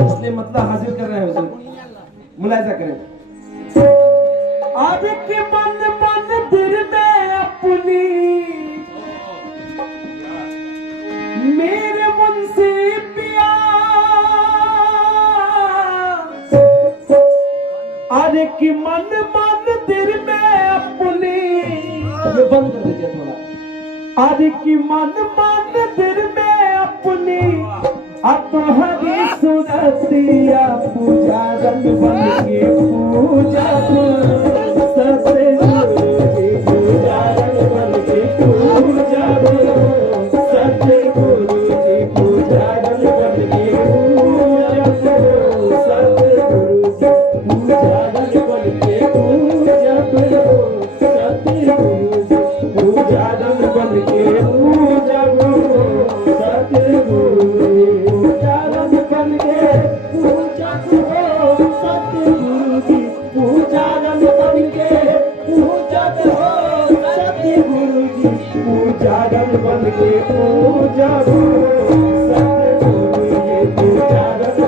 इसलिए मतलब हाजिर कर रहे हैं हुजूर, मुलाहिजा करें। आज के मन मंदिर में अपनी मेरे मुंशी पिया, अरे कि मन मंदिर में अपनी, ये बंद कर दीजिए थोड़ा। अरे कि मन मंदिर में अपनी तुम्हारी सुरतिया पूजा रंग बन के पूजा सते पूजा रंग बन के पूजा सते गुरु जी पूजा रंग बन के पूजा सते गुरु जी पूजा रंग बन के पूजा सते गुरु जी पूजा रंग बन के पूजा सते गुरु बन के पूजा सतगुरु जी पूजा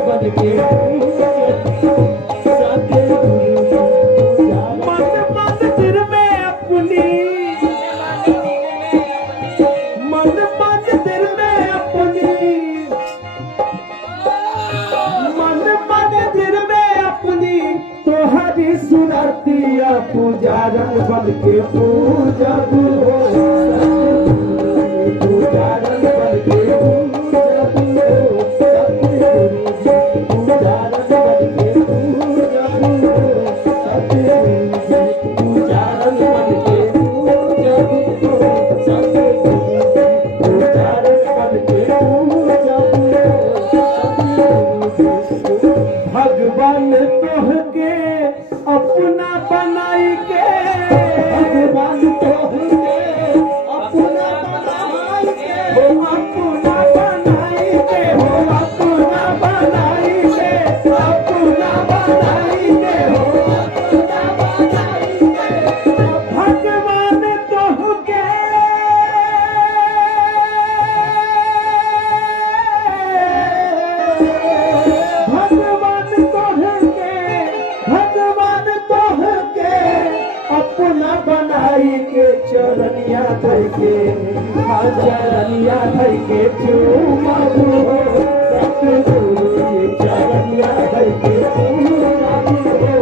बन के मन मंदिर में अपनी, मन मंदिर में अपनी, मन मंदिर में अपनी तोहरी सुरतिया पूजा रंग बन के पूजा भगवान तोहके अपना बनाई के, भगवान तोहके अपना बनाई के, हो अपना बनाई के, हो अपना बनाई के, अपना बनाई के, हो अपना बनाई के, भगवान तोहके अपना बनाई के चरनिया धर के, हाँ चरनिया धर के चूमाबू हो सतगुरु जी चरनिया धर के चूमाबू हो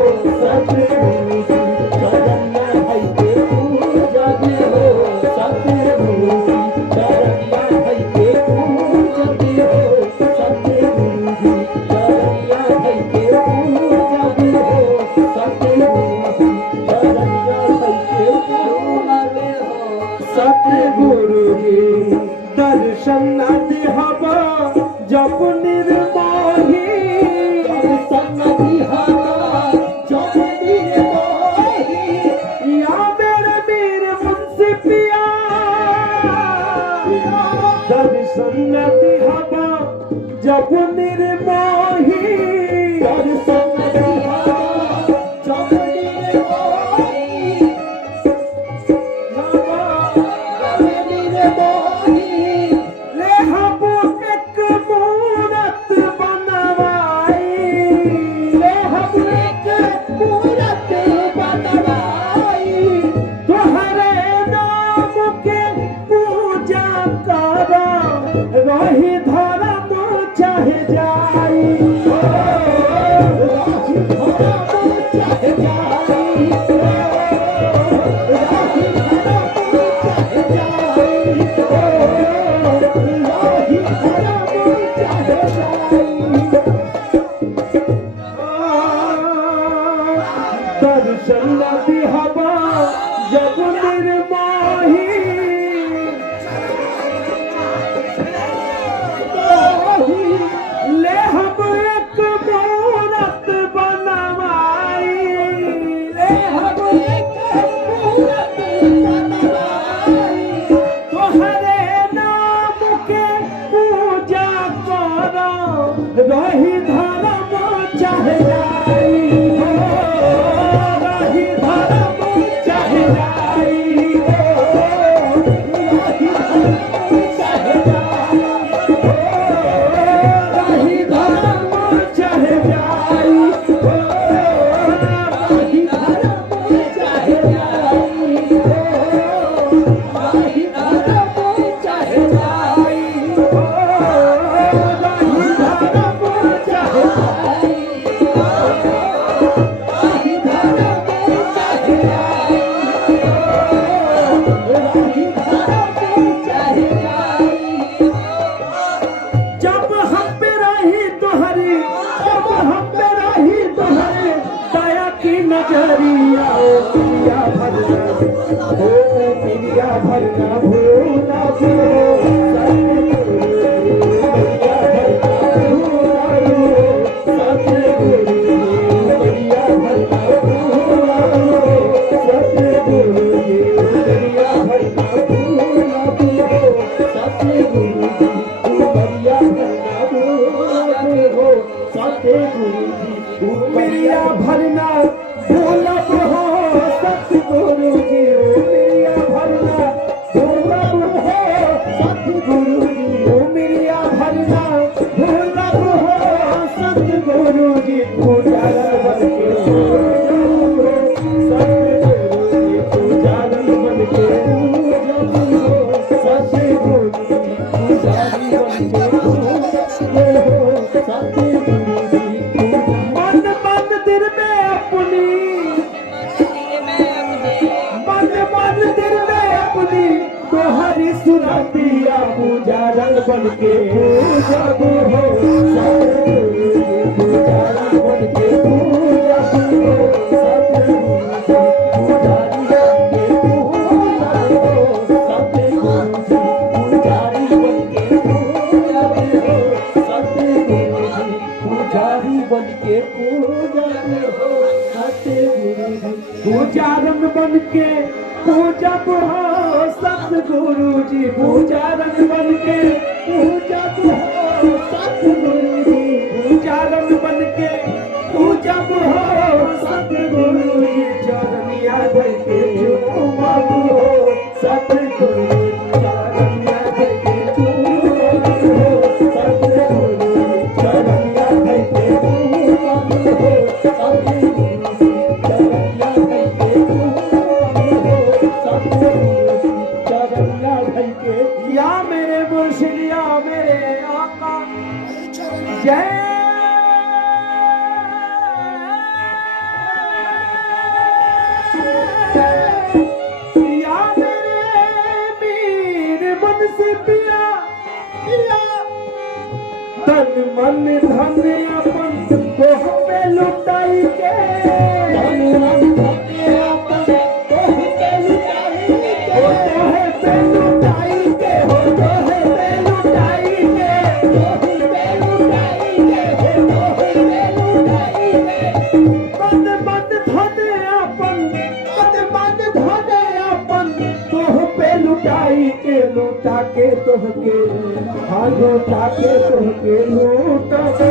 सतगुरु जी चरनिया धर के पूजती हो सतगुरु जी चरनिया धर के पूजती हो सतगुरु जी चरनिया धर के पूजती हो सतगुरु सतगुरु जी दर्शन दिहबा जब निर्मोही, दर्शन दिहबा जब निर्मोही, या मेरे वीर मुंशी पिया दर्शन दिहबा जब निर्मोही, दर्शन दिहबा जब रही धर्म चाहे जाई, रही धर्म चाहे जाई, रही धर्म चाहे जाई, रही धर्म चाहे जाई, दर्शन दिहबा जब निर्मोही, ले हम एक मूरत बनवाई, ले हम एक मूरत बनवाई, तोहरे नाम के पूजा करो रही धर्म चाहे जाई, रही धर्म चाहे जाई, रही धर्म चाहे जाई, तुम्हारी अब हम पे रही तुम्हारे दया की नजरिया पिया भरना ओ पिया भरना भूला मेरिया भरना भूलब हो सतगुरु जी मेरिया भरना भूलब हो सतगुरु जी मेरिया भरना भूलब हो सतगुरु जी पुजारन बन के पुजारन बन के सतगुरु पुजारी बन के सुरतिया पुजारन बन के पूजब हो पुजारन बन के पूजब हो पुजारी बन के पूजब हो पुजारी बन के पूजब हो पुजारी बन के पूजब हो पुजारन बन के पूजब हो सतगुरु जी पुजारन बन के पूजब हो सतगुरु जी पुजारन बन के पूजब हो सतगुरु जी चरनिया धर के झूमब हो सतगुरु चरनिया धर के झूमब हो सतगुरु चरनिया धर के झूमब हो सतगुरु चरनिया धर के या मेरे मुर्शिद या मेरे आका जय या मेरे मीर मुंशी पिया तन मन धन अपन तोह पे लुटाई के तन मन धन अपन तोह पे लुटाई के तोहे पे लुटाई के हो तोहे पे लुटाई के तोहे पे लुटाई के हो तोहे पे लुटाई के बंद बंद धन अपन तोह पे लुटाई के लुटा के तोह के हाँ लुटा के तोह के लूटा के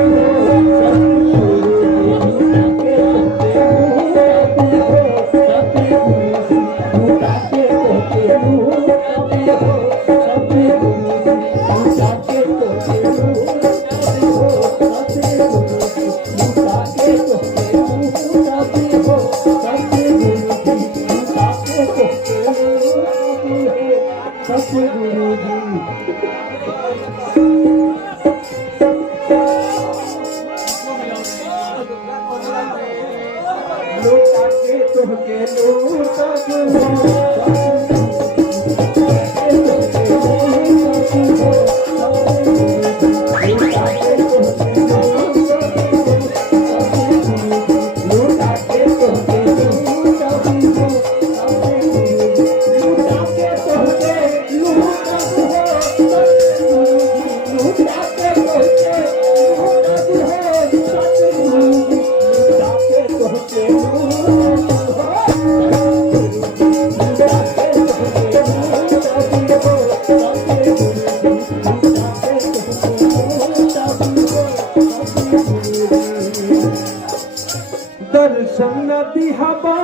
दर्शन दिहबा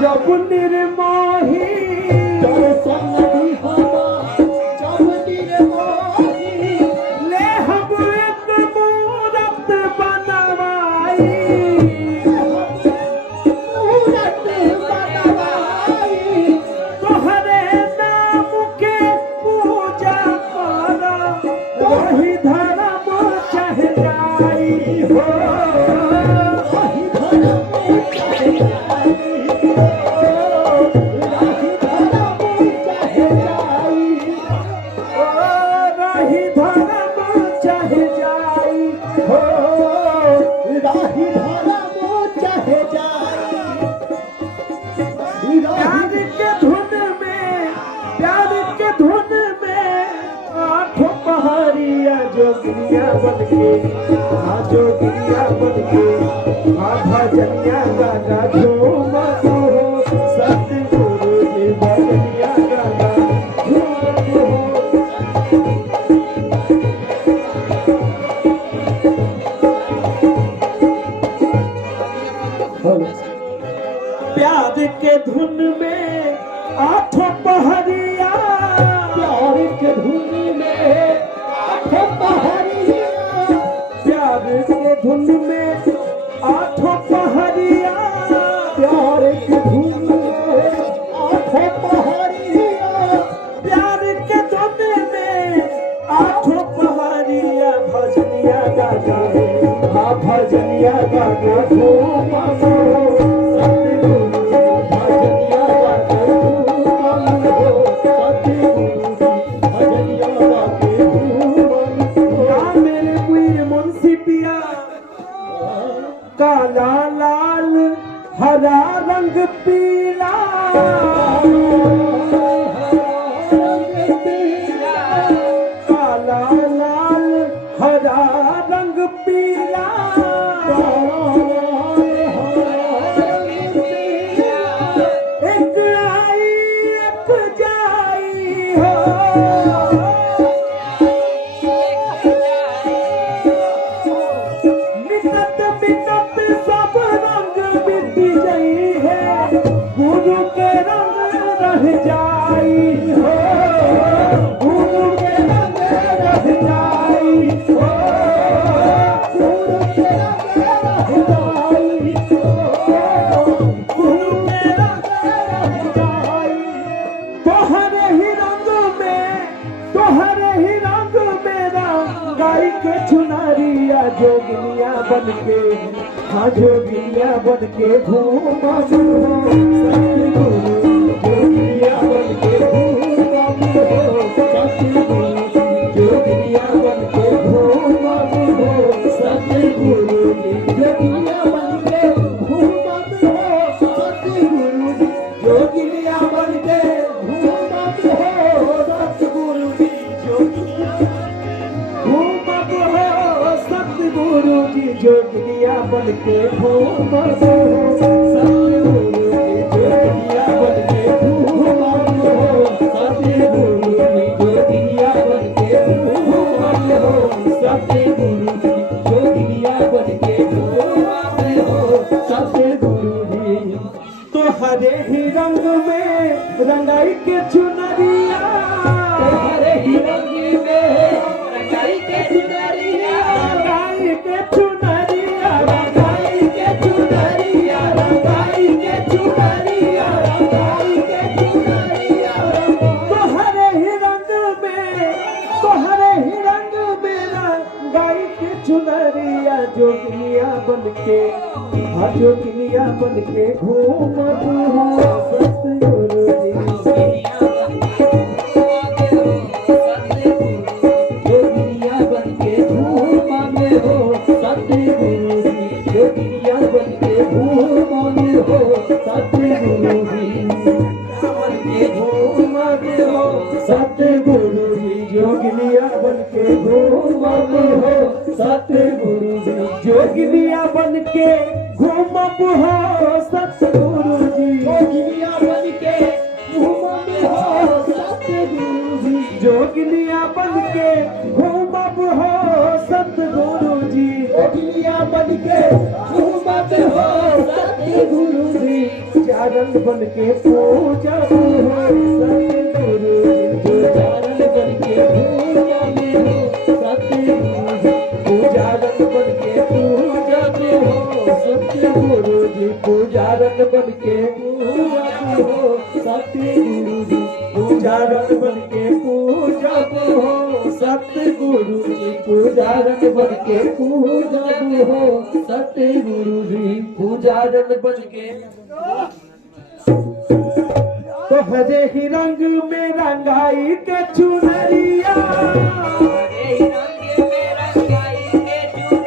जब निर्मोही दर्शन दिहबा जब निर्मोही ले हम एक मूरत बनवाई तोहरे नाम के पूजा करा वही धर्म चढ़ जाई हो हो के हाँ भजनिया गागा झूमत हो सतगुरु जी भजनिया गागा झूमत हो। प्यार के धुन में आठों पहरिया प्यार के धुन में आठों पहरिया प्यार के धुन में आठों पहरिया प्यार के धुन में आठों पहरिया प्यार के धुन में आठों पहरिया भजनिया गागा हाँ भजनिया गागा झूमत हो काला लाल हरा रंग पीला काला लाल हरा रंग पीला एक आई एक जाई हो गुरु के रंग रह जाई हो गुरु के रंग रह जाई हो गुरु के रंग रह जाई हो गुरु के रंग रह जाई तोहरे ही रंग मेरा गाय के चुनरिया जोगिनिया बन के हाँ जोगिनिया बन के घूमा सतगुरु जोगिनिया बन के घूमा सतगुरु जोगिनिया बन के घूमा सतगुरु जोगिनिया बन के घूमा सतगुरु जोगिनिया बन के घूमा सतगुरु सतगुरु जी जोगिनिया बन के घूमा सतगुरु जी जोगिनिया बन के घूमा सतगुरु जी जोगिनिया बन के घूमा सतगुरु जी जोगिनिया बन के घूमा सतगुरु जी तो हरे ही रंग में रंगाई के चुनरिया हरे ही रंग में रंगाई के चुनरिया रंगाई के चुनरिया रंगाई के चुनरिया रंगाई के चुनरिया रंगाई के चुनरिया तोहरे ही रंग में रंगाई के चुनरिया जोगिनिया बन के हाँ जोगिनिया बन के घूमत हो सतगुरु जी जोगिनिया बन के घूमा में हो सतगुरु जी जोगिनिया बन के घूमा में हो सतगुरु जी बन के घूमा में हो सतगुरु जी जोगिनिया बन के घूमा में हो सतगुरु जी जोगिनिया बन के घूमब हो सतगुरु जी जोगिनिया बन के घूमब हो सतगुरु जी जोगिनिया बन के घूमब हो सतगुरु जी जोगिनिया बन के घूमब हो सतगुरु जी चारण बन के पूजब हो सतगुरु जी चारण बन के पूजब हो सतगुरु जी पूजारन बन के पूजब हो सतगुरु जी पूजारन बन के पूजब हो सतगुरु जी पूजारन बन के पूजब हो सतगुरु जी पूजारन बन के पूजब हो सतगुरु जी पूजारन बन के तो हरे ही रंग में रंगाई के चुनरिया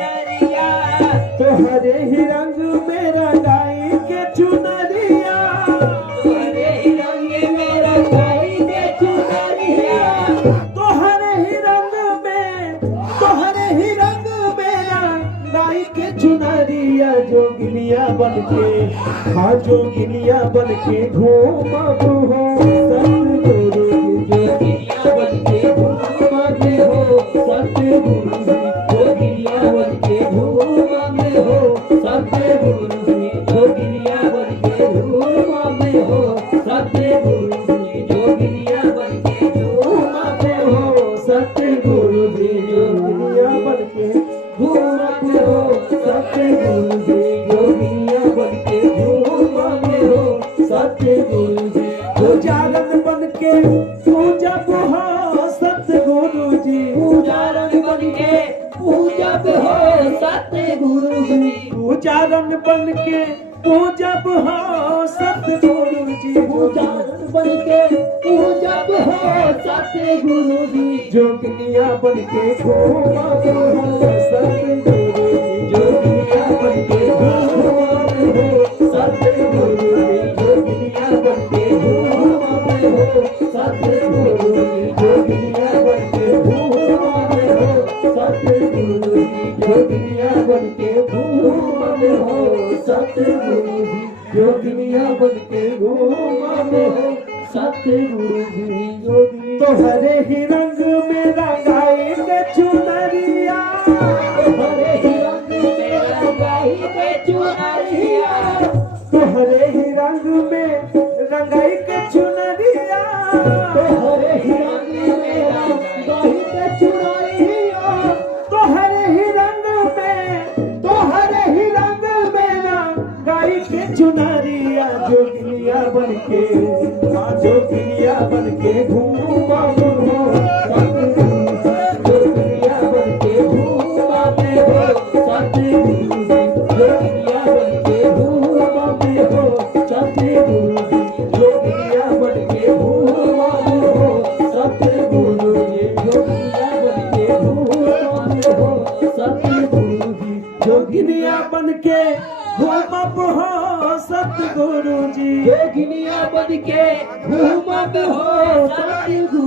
तो हरे ही रंग में रंगाई के चुनरिया हरे ही रंग में रंगाई के चुनरिया तो हरे ही रंग में रंगाई रंगाई के चुनरिया जोगिनिया बनके, हाँ जोगिनिया बनके घूमब हो सतगुरु जी, जोगिनिया बनके घूमब हो सतगुरु जी, जोगिनिया बनके घूमब हो सतगुरु जी, जोगिनिया बनके घूमब हो सतगुरु जी, जोगिनिया बनके घूमब हो सतगुरु जी, जोगिनिया बनके घूमब हो सतगुरु जी, जोगिनिया बनके घूमब हो सतगुरु जी, पुजारन बनके पूजब हो सतगुरु जी, पुजारन बनके पूजब हो सतगुरु जी, पुजारन बनके पूजब हो सतगुरु जी, पुजारन बनके पूजब हो सतगुरु जी, जोगिनिया बनके घूमब हो सतगुरु जी, जोगिनिया बनके घूमब हो सतगुरु जी, जोगिनिया बनके घूमब हो सतगुरु जी, जोगिनिया बनके घूमब हो सतगुरु जी, जोगिनिया बनके घूमब हो सतगुरु जी, जोगिनिया बनके घूमब हो सतगुरु जी, जोगिनी तोहरे ही रंग में रंगाई के चुनरिया, तोहरे ही रंग में रंगाई के चुनरिया, तोहरे ही रंग में रंगाई के चुनरिया, तोहरे ही रंग में रंगाई के चुनरिया, तोहरे ही रंग में, तोहरे ही रंग में रंगाई के चुनरिया, जोगिनिया बनके, हाँ जोगिनिया बनके घूमब हो सतगुरु जी, जोगिनिया बनके घूमब हो सतगुरु जी, जोगिनिया बनके घूमब हो सतगुरु जी, जोगिनिया बनके घूमब हो सतगुरु जी, जोगिनिया बनके घूमब हो सतगुरु जी, जोगिनिया बनके घूमब हो सतगुरु जी,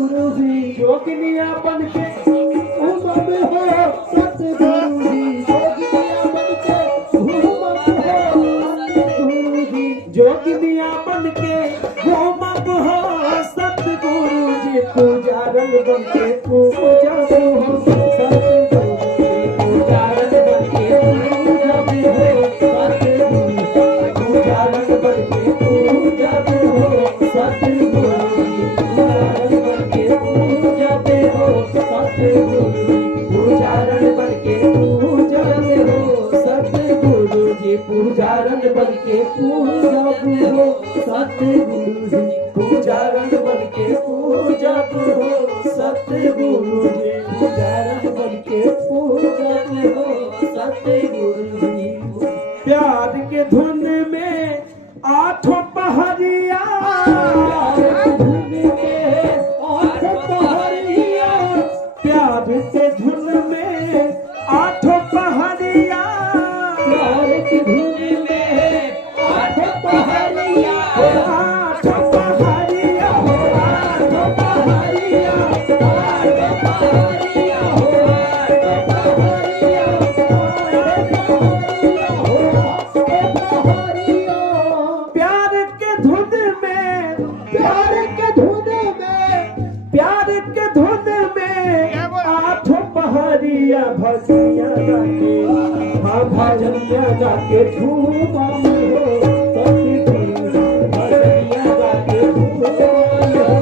जोगिनिया बनके घूमब हो सतगुरु जी, जोगिनिया बनके घूमब हो सतगुरु जी, जोगिनिया बनके घूमब हो सतगुरु जी, जोगिनिया बनके घूमब हो सतगुरु जी, पुजारन बनके पूजब हो सतगुरु जी, पुजारन बनके पूजब हो सतगुरु जी, पुजारन बनके पूजब हो सतगुरु जी, पुजारन बनके पूजब हो सतगुरु जी, पुजारन बनके पूजब हो सतगुरु जी, पुजारन बनके पूजब हो सतगुरु जी, पुजारन बनके पूजब हो सतगुरु जी, पुजारन बनके पूजब हो सतगुरु जी, प्यार के धुन में आठों पहरिया, प्यार के धुन में आठों पहरिया, प्यार के धुन में आठों पहरिया, प्यार के धुन में आठों पहरिया, आठों पहरिया, आठों पहरिया, आठों पहरिया, आठों पहरिया, प्यार के धुन में, प्यार के धुन में, प्यार के धुन में आठों पहरिया, भजनिया गाके, हाँ भजनिया गाके झूमब हो सतगुरु जी, भजनिया गाके झूमब हो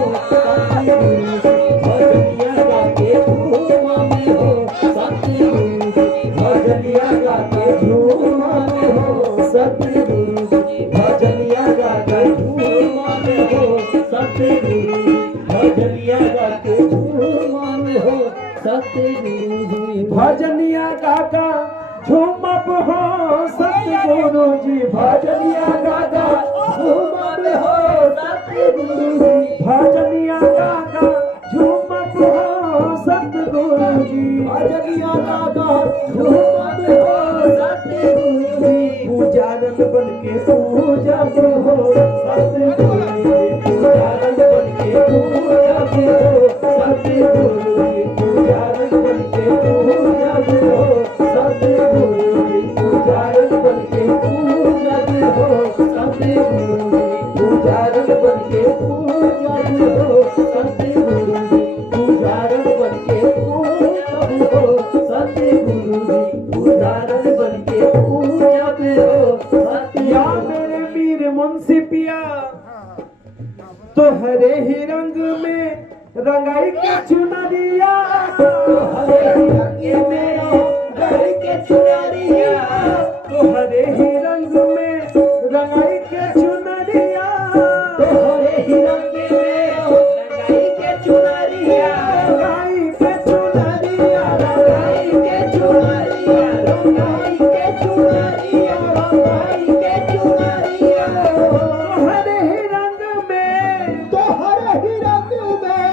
सतगुरु जी, भजनिया गाके झूमब हो सतगुरु जी, भजनिया गाके झूमब हो सतगुरु जी, भजनिया गाके झूमब हो सतगुरु जी, भजनिया गाके झूमब हो सतगुरु जी, भजनिया गाका झूमब हो सतगुरु जी, भजनिया गाका झूमब हो सतगुरु जी, भजनिया गाका झूमब हो सतगुरु जी, भजनिया गाका झूमब हो सतगुरु जी, पुजारन बनके पूजब हो सतगुरु जी, पुजारन बनके पूजब हो सतगुरु जी, पुजारन बनके पूजब हो सतगुरु जी, या मेरे मीर मुंशी पिया तोहरे ही रंग में रंगाई के चुनरिया तोहरे ही रंग में रंगाई के चुनरिया तोहरे ही रंग में रंगाई के चुनरिया तोहरे ही रंग में रंगाई के चुनरिया रंगाई के चुनरिया रंगाई के चुनरिया रंगाई के चुनरिया रंगाई के चुनरिया तोहरे ही रंग में तोहरे ही रंग में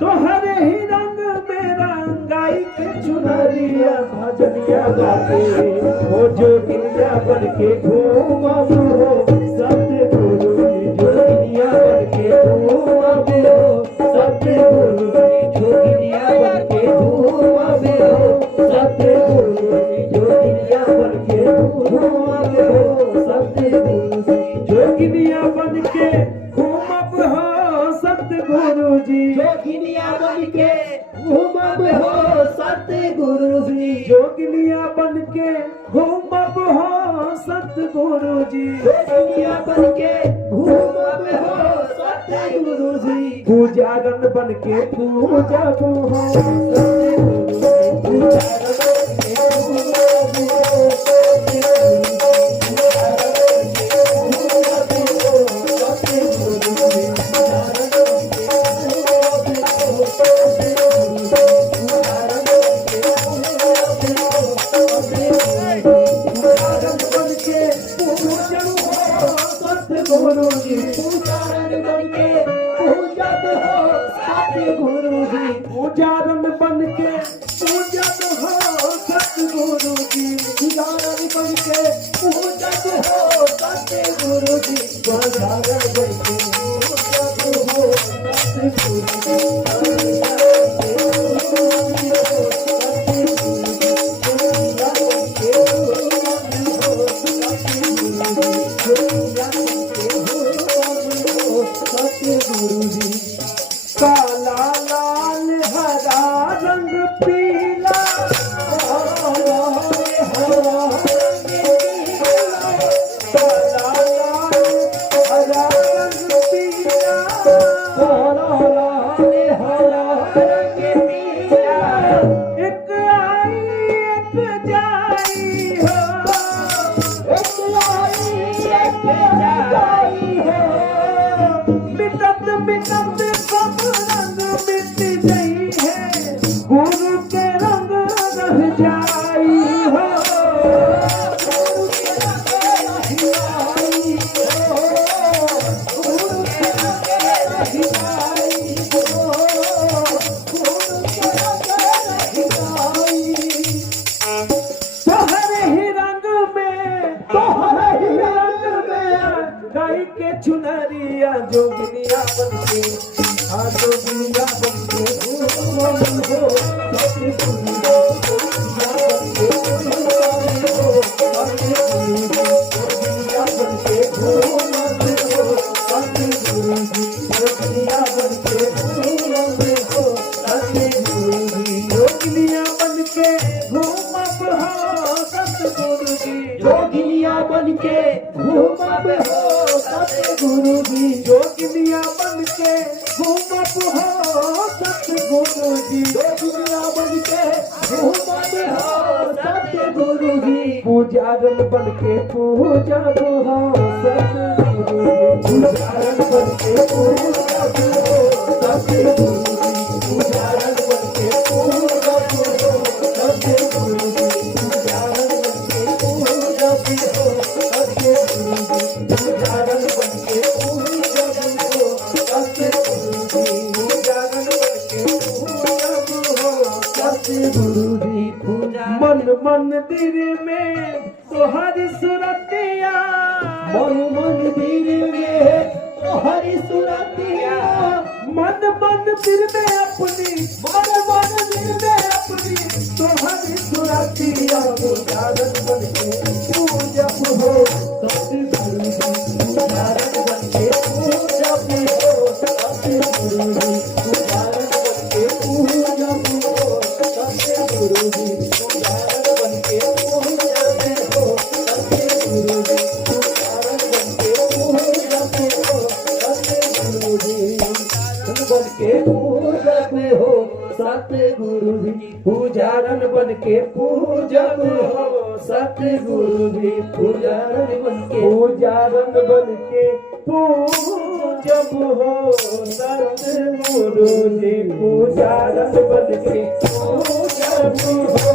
तोहरे ही रंग में रंगाई के चुनरिया भजनिया गाके हो जोगिया बन के घूमब हो सतगुरु जी जोगिया बन के घूमब हो सतगुरु जी जोगिया बन के घूमब हो सतगुरु जी जोगिया बन के घूमब हो सतगुरु जी जोगिया बन के घूमब हो सतगुरु जी जोगिनिया बन के घूमब हो सतगुरु जी जोगिनिया बन के घूमब हो सतगुरु जी जोगिनिया बन के घूमब हो सतगुरु जी पूजारन बन के पूजब हो सतगुरु जी सतगुरु जी पूजारन बन के पूजब हो सतगुरु जी पूजारन बन के पूजब हो सतगुरु जी पूजारन बन के पूजब हो सतगुरु जी पूजारन बन के पूजब हो सतगुरु जी काला लाल हरा रंग पीला काला लाल हरा रंग पीला एक आई एक जाई हो मिटत मिटत सब रंग मिट गई है गुरु के रंग रह जाई हो तोहरे ही रंग में गाई के चुनरिया जोगिनिया बन के जोगिनिया बन के घूमब हो सतगुरु जोगिनिया बन के घूमब हो सतगुरु जोगिनिया बन के घूमब हो सतगुरु जोगिनिया बन के घूमब हो सतगुरु जोगिनिया बन के घूमब हो सतगुरु जोगिनिया बन के घूमब हो सतगुरु जी जोगिनिया बन के घूमब हो सतगुरु जी जोगिनिया बन के घूमब हो सतगुरु जी पूजारन बन के पूजब हो सतगुरु जी पूजारन बन के पूजब हो सतगुरु जी पूजारन बन के पूजब हो सतगुरु जी पूजारन बन के पूजब हो सतगुरु जी पूजारन बन के पूजब हो सतगुरु जी पूजारन बन के पूजब हो सतगुरु जी मन मंदिर में तोहरी सूरतिया मन मंदिर में तोहरी सूरतिया मन मंदिर में अपनी मन मंदिर में अपनी तोहरी सूरतिया पूजारन बन के पूजब हो सतगुरु जी पूजारन बन के पूजब हो सतगुरु जी पूजारन बन के पूजब हो सतगुरु जी पूजारन बन के पूजब हो सतगुरु के पूजब हो सतगुरु जी पुजारन बन के पूजब हो सतगुरु जी पुजारन बन के पूजब हो सतगुरु जी पुजारन बन के पूजब हो